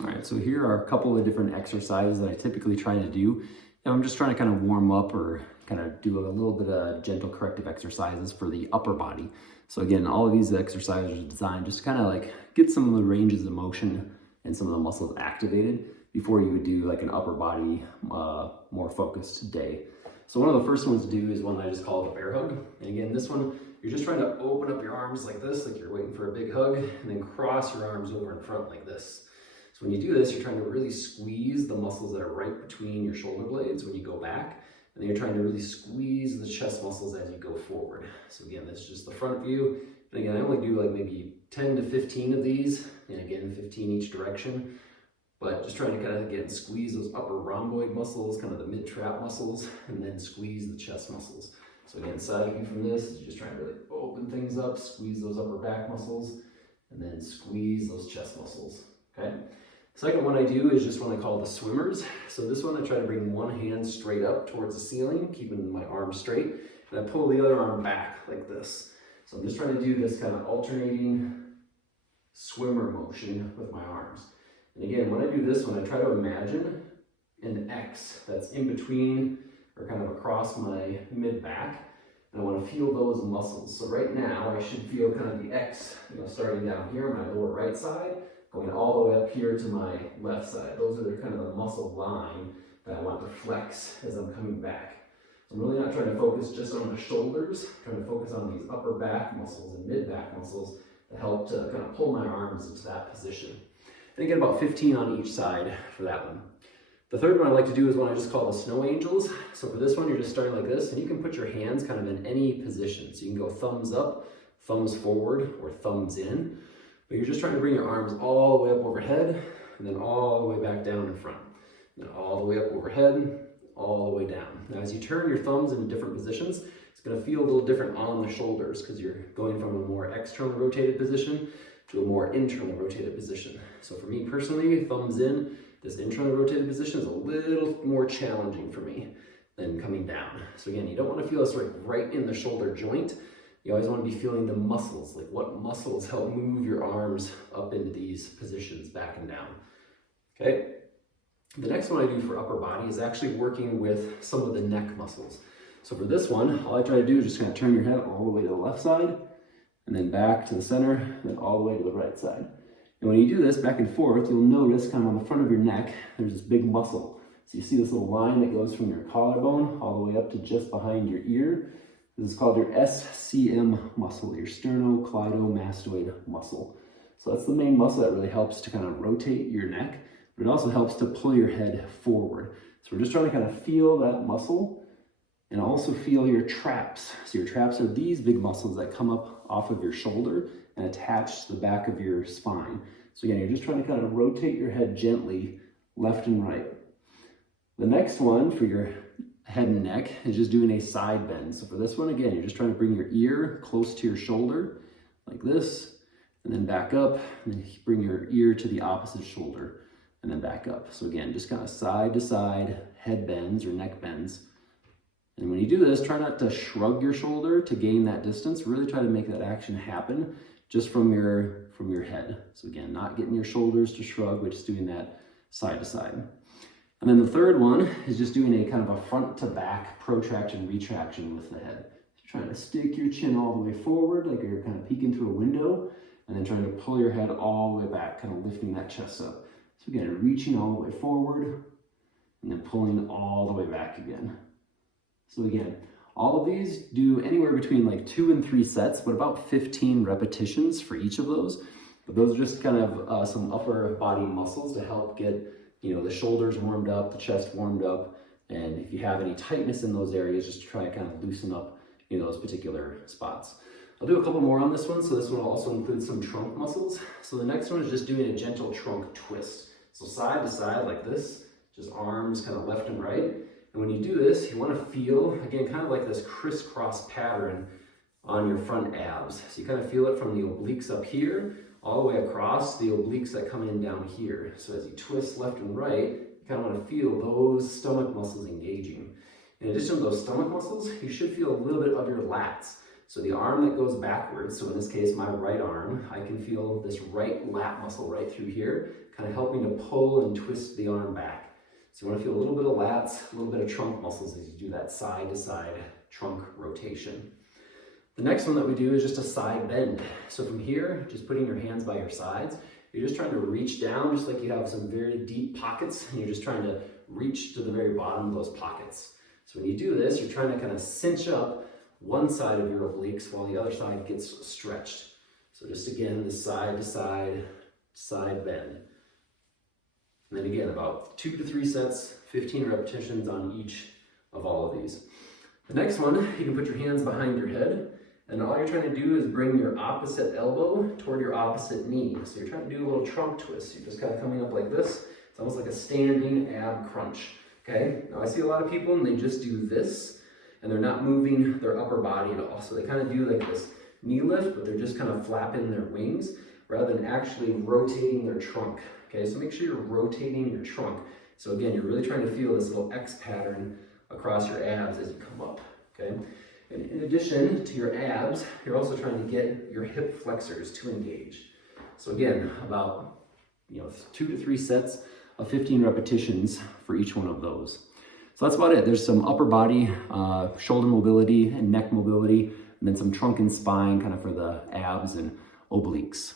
All right, so here are a couple of different exercises that I typically try to do. I'm just trying to kind of warm up or kind of do a little bit of gentle corrective exercises for the upper body. So again, all of these exercises are designed just to kind of like get some of the ranges of motion and some of the muscles activated before you would do like an upper body more focused day. So one of the first ones to do is one I just call the bear hug. And again, this one, you're just trying to open up your arms like this, like you're waiting for a big hug, and then cross your arms over in front like this. So when you do this, you're trying to really squeeze the muscles that are right between your shoulder blades when you go back, and then you're trying to really squeeze the chest muscles as you go forward. So again, this is just the front view. And again, I only do like maybe 10 to 15 of these, and again, 15 each direction. But just trying to kind of, again, squeeze those upper rhomboid muscles, kind of the mid-trap muscles, and then squeeze the chest muscles. So again, side view from this is just trying to really open things up, squeeze those upper back muscles, and then squeeze those chest muscles, okay? Second one I do is just one I call the swimmers. So this one I try to bring one hand straight up towards the ceiling, keeping my arm straight, and I pull the other arm back like this. So I'm just trying to do this kind of alternating swimmer motion with my arms. And again, when I do this one, I try to imagine an X that's in between or kind of across my mid-back, and I want to feel those muscles. So right now, I should feel kind of the X, starting down here on my lower right side, going all the way up here to my left side. Those are kind of the muscle line that I want to flex as I'm coming back. So I'm really not trying to focus just on the shoulders, I'm trying to focus on these upper back muscles and mid-back muscles that help to kind of pull my arms into that position. And I get about 15 on each side for that one. The third one I like to do is one I just call the snow angels. So for this one, you're just starting like this, and you can put your hands kind of in any position. So you can go thumbs up, thumbs forward, or thumbs in. But you're just trying to bring your arms all the way up overhead, and then all the way back down in front. And then all the way up overhead, all the way down. Now as you turn your thumbs into different positions, it's going to feel a little different on the shoulders because you're going from a more externally rotated position to a more internally rotated position. So for me personally, thumbs in, this internally rotated position is a little more challenging for me than coming down. So again, you don't want to feel this right in the shoulder joint. You always want to be feeling the muscles, like what muscles help move your arms up into these positions, back and down. Okay. The next one I do for upper body is actually working with some of the neck muscles. So for this one, all I try to do is just kind of turn your head all the way to the left side, and then back to the center, and then all the way to the right side. And when you do this back and forth, you'll notice kind of on the front of your neck, there's this big muscle. So you see this little line that goes from your collarbone all the way up to just behind your ear. This is called your SCM muscle, your sternocleidomastoid muscle. So that's the main muscle that really helps to kind of rotate your neck, but it also helps to pull your head forward. So we're just trying to kind of feel that muscle and also feel your traps. So your traps are these big muscles that come up off of your shoulder and attach to the back of your spine. So again, you're just trying to kind of rotate your head gently left and right. The next one for your head and neck is just doing a side bend. So for this one, again, you're just trying to bring your ear close to your shoulder like this, and then back up, and then bring your ear to the opposite shoulder, and then back up. So again, just kind of side to side head bends or neck bends. And when you do this, try not to shrug your shoulder to gain that distance. Really try to make that action happen just from your head. So again, not getting your shoulders to shrug, but just doing that side to side. And then the third one is just doing a kind of a front to back protraction, retraction with the head. So trying to stick your chin all the way forward, like you're kind of peeking through a window, and then trying to pull your head all the way back, kind of lifting that chest up. So again, reaching all the way forward, and then pulling all the way back again. So again, all of these do anywhere between like 2 and 3 sets, but about 15 repetitions for each of those. But those are just kind of some upper body muscles to help get, the shoulders warmed up, the chest warmed up. And if you have any tightness in those areas, just try to kind of loosen up, those particular spots. I'll do a couple more on this one. So this one will also include some trunk muscles. So the next one is just doing a gentle trunk twist. So side to side like this, just arms kind of left and right. And when you do this, you want to feel, again, kind of like this crisscross pattern on your front abs. So you kind of feel it from the obliques up here, all the way across the obliques that come in down here. So as you twist left and right, you kind of want to feel those stomach muscles engaging. In addition to those stomach muscles, you should feel a little bit of your lats. So the arm that goes backwards, so in this case, my right arm, I can feel this right lat muscle right through here, kind of helping to pull and twist the arm back. So you want to feel a little bit of lats, a little bit of trunk muscles as you do that side to side trunk rotation. The next one that we do is just a side bend. So from here, just putting your hands by your sides, you're just trying to reach down, just like you have some very deep pockets, and you're just trying to reach to the very bottom of those pockets. So when you do this, you're trying to kind of cinch up one side of your obliques while the other side gets stretched. So just again, the side to side, side bend. And then again, about 2 to 3 sets, 15 repetitions on each of all of these. The next one, you can put your hands behind your head, and all you're trying to do is bring your opposite elbow toward your opposite knee. So you're trying to do a little trunk twist. You're just kind of coming up like this. It's almost like a standing ab crunch, okay? Now I see a lot of people and they just do this, and they're not moving their upper body at all. So they kind of do like this knee lift, but they're just kind of flapping their wings rather than actually rotating their trunk, okay? So make sure you're rotating your trunk. So again, you're really trying to feel this little X pattern across your abs as you come up, okay? And in addition to your abs, you're also trying to get your hip flexors to engage. So again, about 2 to 3 sets of 15 repetitions for each one of those. So that's about it. There's some upper body, shoulder mobility and neck mobility, and then some trunk and spine kind of for the abs and obliques.